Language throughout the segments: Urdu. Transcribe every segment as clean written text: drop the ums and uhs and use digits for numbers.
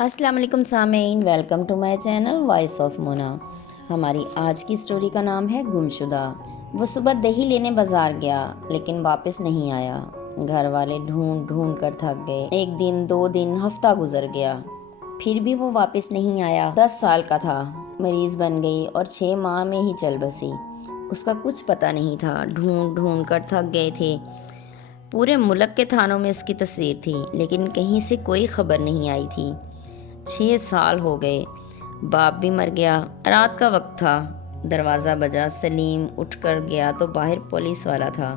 السلام علیکم سامعین، welcome to my channel voice of Mona. ہماری آج کی سٹوری کا نام ہے گمشدہ۔ وہ صبح دہی لینے بازار گیا لیکن واپس نہیں آیا۔ گھر والے ڈھونڈ ڈھونڈ کر تھک گئے۔ 1 دن 2 دن ہفتہ گزر گیا، پھر بھی وہ واپس نہیں آیا۔ 10 سال کا تھا، مریض بن گئی اور 6 ماہ میں ہی چل بسی۔ اس کا کچھ پتہ نہیں تھا، ڈھونڈ ڈھونڈ کر تھک گئے تھے۔ پورے ملک کے تھانوں میں اس کی تصویر تھی لیکن کہیں سے کوئی خبر نہیں آئی تھی۔ 6 سال ہو گئے، باپ بھی مر گیا۔ رات کا وقت تھا، دروازہ بجا۔ سلیم اٹھ کر گیا تو باہر پولیس والا تھا۔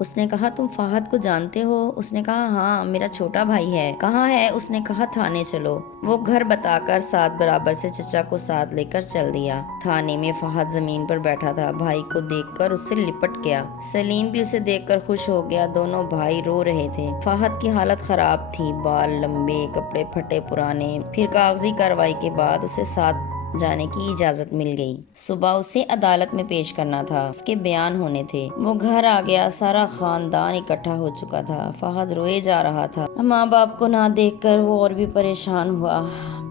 اس نے کہا، تم فہد کو جانتے ہو؟ اس نے کہا، ہاں، میرا چھوٹا بھائی ہے۔ کہاں ہے؟ اس نے کہا، تھانے چلو۔ وہ گھر بتا کر 7 برابر سے چچا کو ساتھ لے کر چل دیا۔ تھانے میں فہد زمین پر بیٹھا تھا، بھائی کو دیکھ کر اس سے لپٹ گیا۔ سلیم بھی اسے دیکھ کر خوش ہو گیا۔ دونوں بھائی رو رہے تھے۔ فہد کی حالت خراب تھی، بال لمبے، کپڑے پھٹے پرانے۔ پھر کاغذی کارروائی کے بعد اسے ساتھ جانے کی اجازت مل گئی۔ صبح اسے عدالت میں پیش کرنا تھا، اس کے بیان ہونے تھے۔ وہ گھر آ گیا، سارا خاندان اکٹھا ہو چکا تھا۔ فہد روئے جا رہا تھا۔ ماں باپ کو نہ دیکھ کر وہ اور بھی پریشان ہوا۔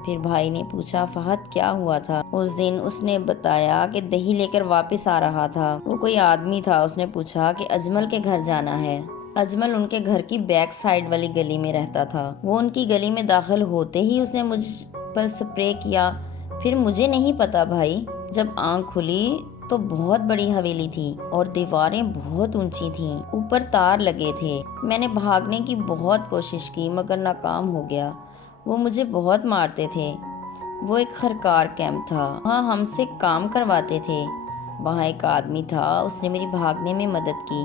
پھر بھائی نے پوچھا، فہد کیا ہوا تھا؟ اس دن اس نے بتایا کہ دہی لے کر واپس آ رہا تھا۔ وہ کوئی آدمی تھا، اس نے پوچھا کہ اجمل کے گھر جانا ہے۔ اجمل ان کے گھر کی بیک سائیڈ والی گلی میں رہتا تھا۔ وہ ان کی گلی میں داخل ہوتے ہی اس نے مجھ پر سپرے کیا۔ پھر مجھے نہیں پتا بھائی۔ جب آنکھ کھلی تو بہت بڑی حویلی تھی اور دیواریں بہت اونچی تھیں، اوپر تار لگے تھے۔ میں نے بھاگنے کی بہت کوشش کی مگر ناکام ہو گیا۔ وہ مجھے بہت مارتے تھے۔ وہ ایک خرکار کیمپ تھا، وہاں ہم سے کام کرواتے تھے۔ وہاں ایک آدمی تھا، اس نے میری بھاگنے میں مدد کی۔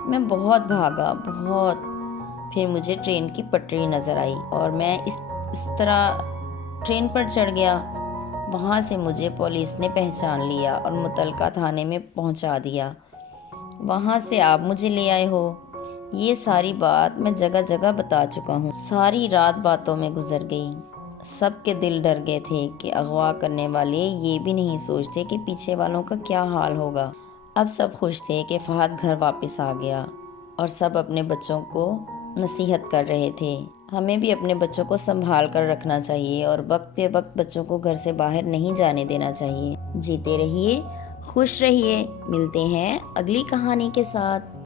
میں بہت بھاگا، بہت۔ پھر مجھے ٹرین کی پٹری نظر آئی اور میں اس طرح ٹرین پر چڑھ گیا۔ وہاں سے مجھے پولیس نے پہچان لیا اور متعلقہ تھانے میں پہنچا دیا۔ وہاں سے آپ مجھے لے آئے ہو۔ یہ ساری بات میں جگہ جگہ بتا چکا ہوں۔ ساری رات باتوں میں گزر گئی۔ سب کے دل ڈر گئے تھے کہ اغوا کرنے والے یہ بھی نہیں سوچتے کہ پیچھے والوں کا کیا حال ہوگا۔ اب سب خوش تھے کہ فہد گھر واپس آ گیا اور سب اپنے بچوں کو نصیحت کر رہے تھے۔ ہمیں بھی اپنے بچوں کو سنبھال کر رکھنا چاہیے اور وقت پہ وقت بچوں کو گھر سے باہر نہیں جانے دینا چاہیے۔ جیتے رہیے، خوش رہیے۔ ملتے ہیں اگلی کہانی کے ساتھ۔